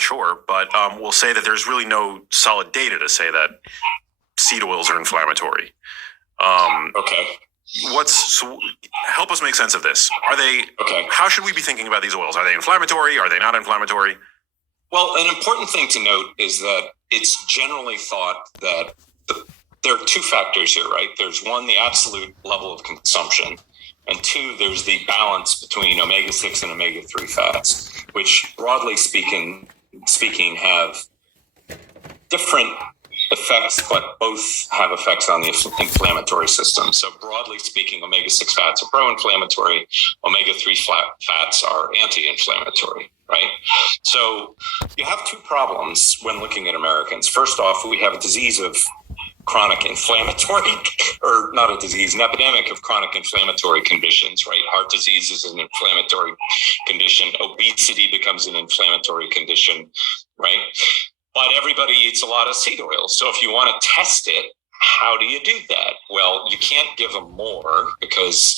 not sure, but we'll say that there's really no solid data to say that seed oils are inflammatory. Okay. So help us make sense of this. Are they, okay. How should we be thinking about these oils? Are they inflammatory? Are they not inflammatory? Well, an important thing to note is that it's generally thought that there are two factors here, right? There's one, the absolute level of consumption, and two, there's the balance between omega-6 and omega-3 fats, which broadly speaking have different effects, but both have effects on the inflammatory system. So broadly speaking, omega-6 fats are pro-inflammatory, omega-3 fats are anti-inflammatory, right? So you have two problems when looking at Americans. First off, we have a disease of chronic inflammatory, or not a disease, an epidemic of chronic inflammatory conditions, right? Heart disease is an inflammatory condition. Obesity becomes an inflammatory condition, right? But everybody eats a lot of seed oils. So if you want to test it, how do you do that? Well, you can't give them more, because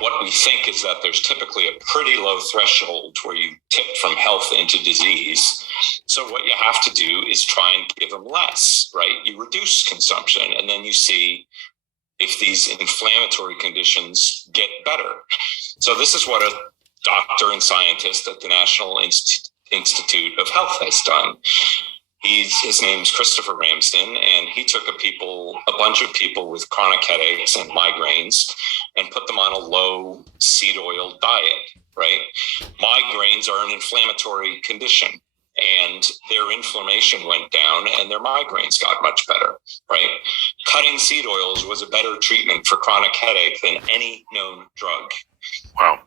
what we think is that there's typically a pretty low threshold where you tip from health into disease. So what you have to do is try and give them less, right? You reduce consumption, and then you see if these inflammatory conditions get better. So this is what a doctor and scientist at the National Institute of Health has done. His name's Christopher Ramsden, and he took a bunch of people with chronic headaches and migraines and put them on a low seed oil diet, right? Migraines are an inflammatory condition, and their inflammation went down and their migraines got much better, right? Cutting seed oils was a better treatment for chronic headache than any known drug. Wow.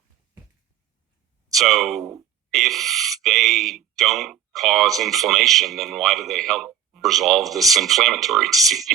So if they don't cause inflammation, then why do they help resolve this inflammatory disease?